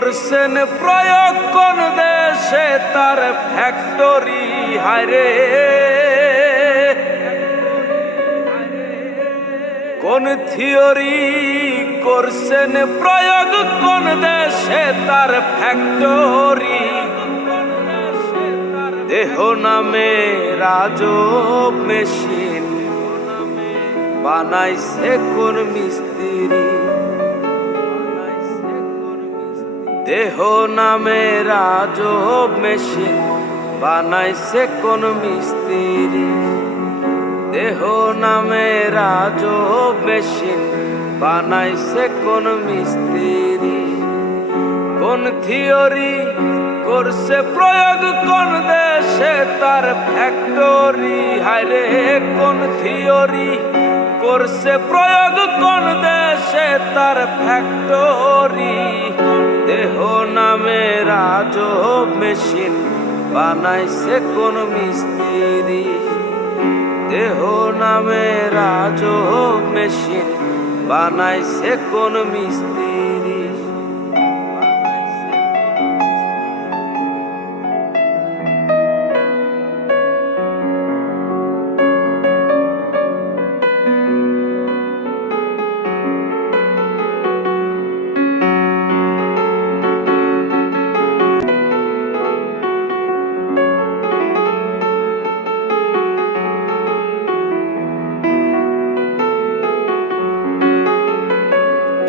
করছেন প্রয়োগ কোন দেশে তার ফ্যাক্টরি হায়রে, কোন থিওরি করছেন প্রয়োগ কোন দেশে তার ফ্যাক্টরি, দেহ নামে রাজব মেশিন বানাইছে কোন মিস্ত্রি, দেহ নামে রাজব মেশিন বানাইছে কোন মিস্ত্রি, দেহ নামে রাজব মেশিন বানাইছে কোন মিস্ত্রি, কোন থিওরি করছে প্রয়োগ কোন দেশে তার ফ্যাক্টরি হায়রে, কোন থিওরি করছে প্রয়োগ কোন দেশে তার ফ্যাক্টরি, দেহ নামে রাজব মেশিন বানাইছে কোন মিস্ত্রি, দেহ নামে রাজব মেশিন বানাইছে কোন মিস্ত্রি।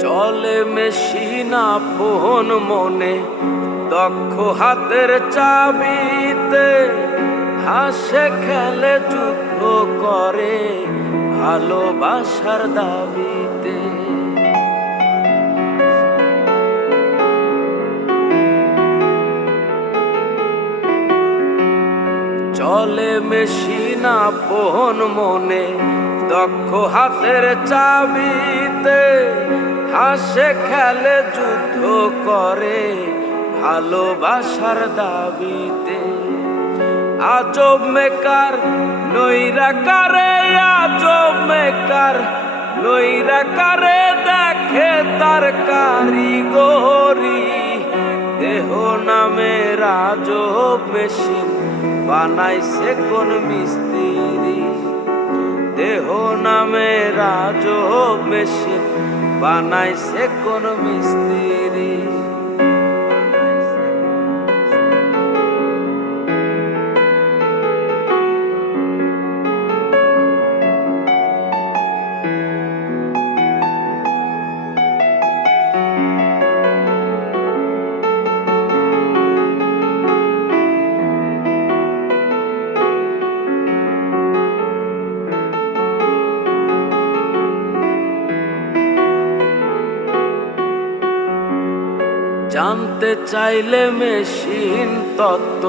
চলে মেশিন আপন মনে দক্ষ হাতের চাবিতে, হাসে খেলে যুদ্ধ করে ভালোবাসার দাবিতে, চলে মেশিন আপন মনে দক্ষ হাতের চাবিতে, হাসে খেলে যুদ্ধ করে ভালোবাসার দাবিতে, আজব মেকার নৈরাকারে, আজব মেকার নৈরাকারে দেখে তার কারিগরি, দেহ নামে রাজব মেশিন বানাইছে কোন মিস্ত্রি, দেহ নামে রাজব মেশিন বানাইছে কোন মিস্ত্রি। জানতে চাইলে মেশিন তত্ত্ব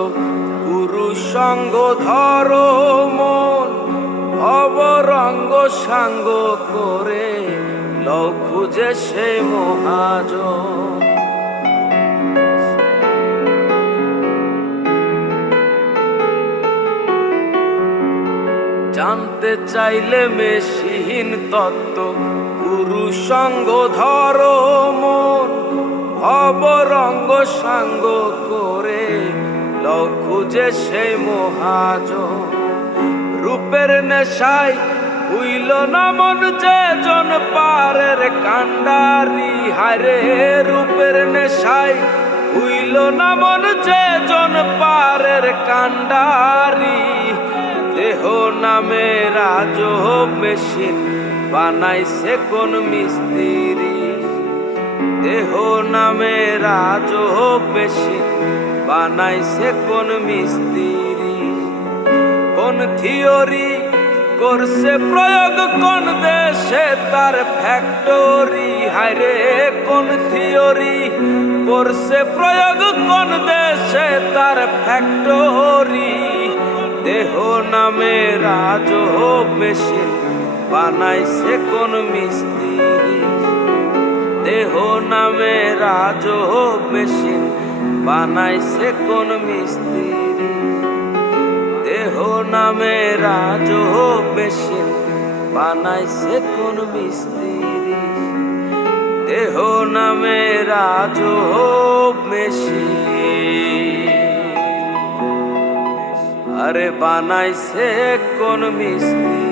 পুরুষ সঙ্গ ধরো মন, অবরঙ্গ সাঙ্গ করে লও খুঁজে সে মহাজন, জানতে চাইলে মেশিন তত্ত্ব পুরুষ সঙ্গ ধরো মন, অবরঙ্গ সাঙ্গ করে লও খুঁজে সে মহাজন, রূপের নেশায় হইল না মন যে জন পারের কান্ডারি হায়রে, রূপের নেশায় হইল না মন যে জন পারের কান্ডারি, দেহ নামে রাজব মেশিন বানাইছে কোন মিস্ত্রি, দেহ নামে রাজব মেশিন বানাইছে কোন মিস্ত্রি, কোন থিওরি করছে প্রয়োগ কোন দেশে তার ফ্যাক্টরি হায়রে, কোন থিওরি করছে প্রয়োগ কোন দেশে তার ফ্যাক্টরি, দেহ নামে রাজব মেশিন বানাইছে কোন মিস্ত্রি, দেহ নামে রাজব মেশিন বানাইছে কোন মিস্ত্রি, দেহ নামে রাজব মেশিন বানাইছে কোন মিস্ত্রি, দেহ নামে রাজব মেশিন। আরে বানাইছে কোন মিস্ত্রি